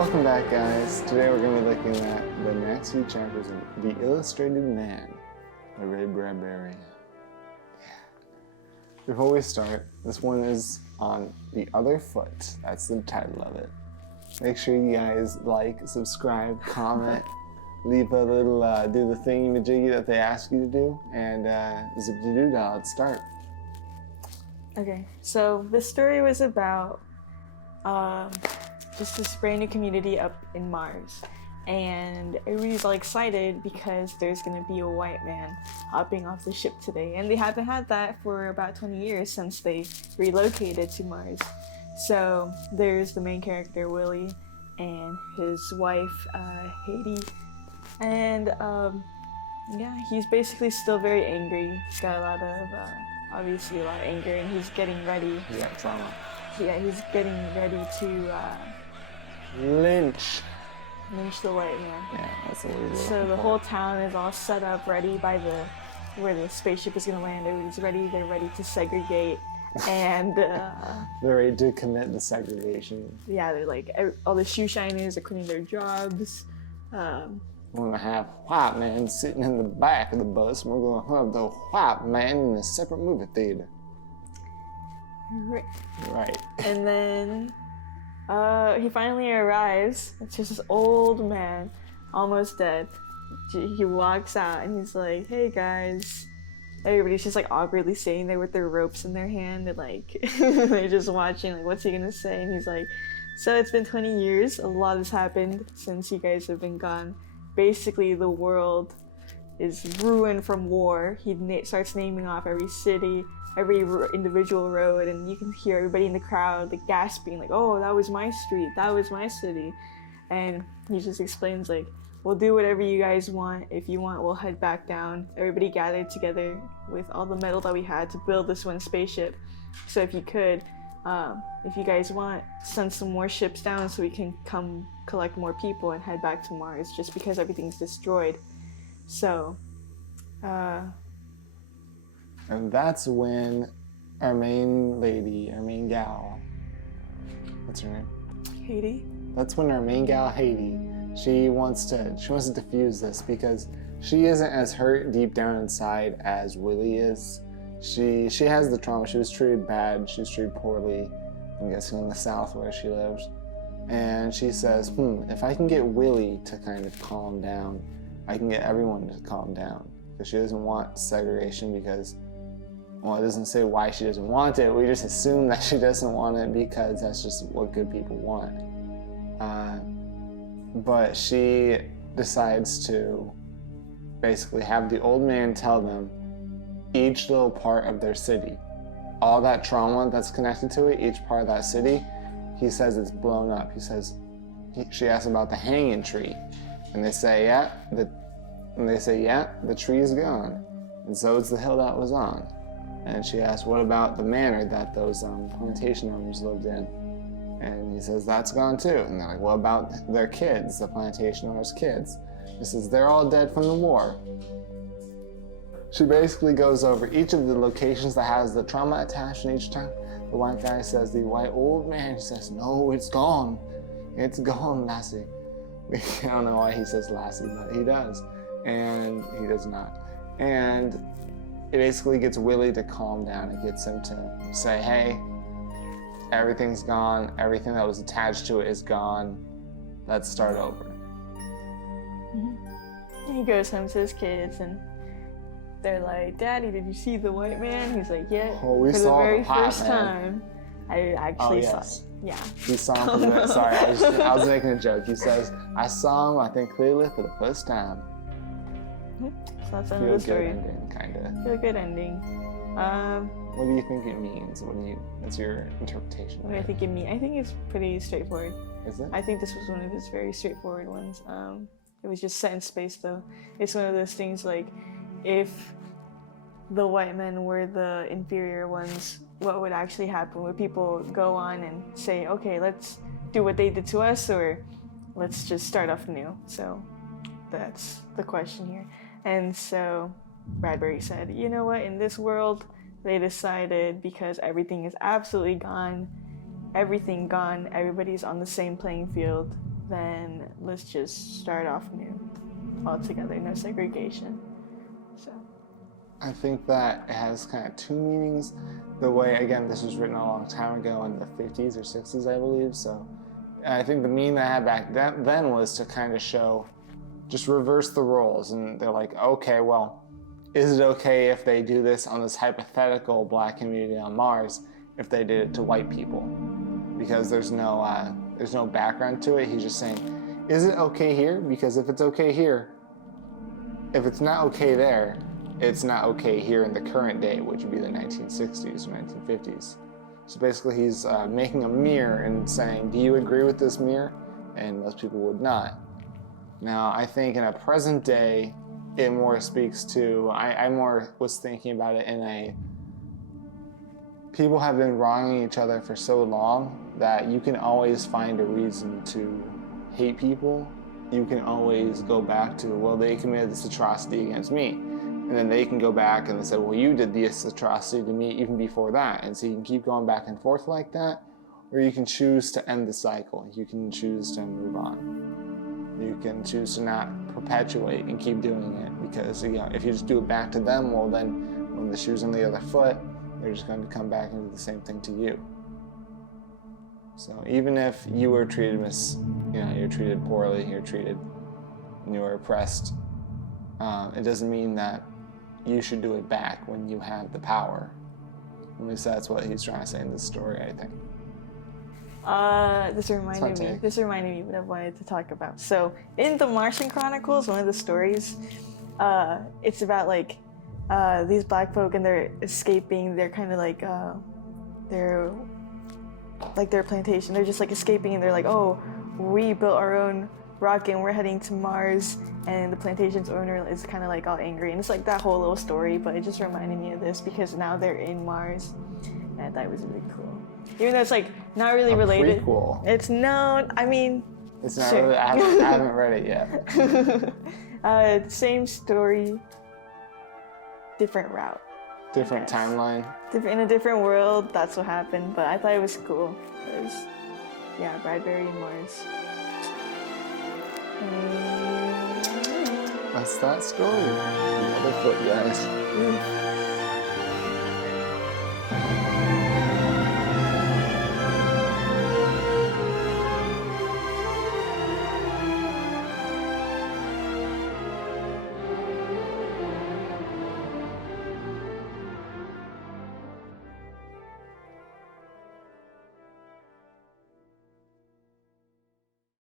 Welcome back, guys. Today we're going to be looking at the next few chapters of The Illustrated Man by Ray Bradbury. Before we start, this one is on The Other Foot. That's the title of it. Make sure you guys like, subscribe, comment, leave a little, do the thingy-majiggy that they ask you to do, and zip-de-doo-dah, let's start. Okay, so this story was about just this brand new community up in Mars, and everybody's all excited because there's gonna be a white man hopping off the ship today, and they haven't had that for about 20 years since they relocated to Mars. So there's the main character Willie and his wife Haiti, and yeah, he's basically still very angry. He's got a lot of obviously a lot of anger, and he's getting ready. Yeah, trauma. Yeah, he's getting ready to Lynch the white man. Yeah, that's what we're So the whole town is all set up, ready by where the spaceship is gonna land. Everybody's ready. They're ready to segregate, and they're ready to commit the segregation. yeah, they're like all the shoe shiners are quitting their jobs. We're gonna have white man sitting in the back of the bus, and we're gonna have the white man in a separate movie theater. Right. And then he finally arrives. It's just this old man, almost dead. He walks out and he's like, "Hey guys." Everybody's just like awkwardly sitting there with their ropes in their hand, and like they're just watching, like, what's he gonna say? And he's like, "So it's been 20 years. A lot has happened since you guys have been gone. Basically, the world is ruined from war." He starts naming off every city, every individual road, and you can hear everybody in the crowd like gasping, like, "Oh, that was my street, that was my city." And he just explains, like, "We'll do whatever you guys want. If you want, we'll head back down." Everybody gathered together with all the metal that we had to build this one spaceship. So if you could, if you guys want, send some more ships down so we can come collect more people and head back to Mars, just because everything's destroyed. So and that's when our main lady, our main gal, what's her name? Haiti. That's when our main gal, Haiti, she wants to diffuse this because she isn't as hurt deep down inside as Willie is. She has the trauma. She was treated bad. She was treated poorly, I'm guessing in the South where she lives. And she says, if I can get Willie to kind of calm down, I can get everyone to calm down. Because she doesn't want segregation because, well, it doesn't say why she doesn't want it. We just assume that she doesn't want it because that's just what good people want. But she decides to basically have the old man tell them each little part of their city. All that trauma that's connected to it, each part of that city, he says it's blown up. He says, she asks about the hanging tree. And they say, yeah, the tree's gone. And so is the hill that was on. And she asks, what about the manor that those plantation owners lived in? And he says, that's gone too. And they're like, what about their kids, the plantation owners' kids? He says, they're all dead from the war. She basically goes over each of the locations that has the trauma attached, and each time the white guy says, the white old man, he says, no, it's gone. It's gone, lassie. I don't know why he says lassie, but he does. And he does not. And it basically gets Willie to calm down. It gets him to say, hey, everything's gone. Everything that was attached to it is gone. Let's start over. And he goes home to his kids, and they're like, "Daddy, did you see the white man?" He's like, "Yeah." Oh, we for saw the very the hot first man. time, I actually saw it. Yeah. He saw him for the, sorry, I was making a joke. He says, I saw him, I think, clearly for the first time. So that's the end of the story. Feel good ending, kind of. Feel good ending. What do you think it means? What's your interpretation? What do I think it means? I think it's pretty straightforward. Is it? I think this was one of his very straightforward ones. It was just set in space, though. It's one of those things like, if the white men were the inferior ones, what would actually happen? Would people go on and say, okay, let's do what they did to us, or let's just start off new? So that's the question here. And so Bradbury said, you know what, in this world, they decided because everything is absolutely gone, everything gone, everybody's on the same playing field, then let's just start off new altogether, no segregation. So I think that it has kind of two meanings. The way, again, this was written a long time ago in the 50s or 60s, I believe. So I think the meaning that I had back then was to kind of show, just reverse the roles. And they're like, okay, well, is it okay if they do this on this hypothetical black community on Mars if they did it to white people? Because there's no background to it. He's just saying, is it okay here? Because if it's okay here, if it's not okay there, it's not okay here in the current day, which would be the 1960s or 1950s. So basically he's making a mirror and saying, do you agree with this mirror? And most people would not. Now, I think in a present day, it more speaks to, I more was thinking about it in a, people have been wronging each other for so long that you can always find a reason to hate people. You can always go back to, well, they committed this atrocity against me. And then they can go back and they say, well, you did this atrocity to me even before that. And so you can keep going back and forth like that, or you can choose to end the cycle. You can choose to move on. You can choose to not perpetuate and keep doing it, because if you just do it back to them, well, then when the shoe's on the other foot, they're just going to come back and do the same thing to you. So even if you were treated you're treated poorly, and you were oppressed, it doesn't mean that you should do it back when you have the power. At least that's what he's trying to say in this story, I think. This reminded me what I wanted to talk about. So in the Martian Chronicles, one of the stories, it's about these black folk, and they're escaping. They're kind of their plantation. They're just escaping, and they're like, oh, we built our own rocket and we're heading to Mars, and the plantation's owner is kind of all angry, and it's that whole little story, but it just reminded me of this because now they're in Mars, and I thought it was really cool. Even though it's not really related. Prequel. It's no, I mean. It's not sure. really, I haven't read it yet. Same story, different route. Different timeline. In a different world, that's what happened, but I thought it was cool because, yeah, Bradbury and Mars. That's that story. Another foot, guys.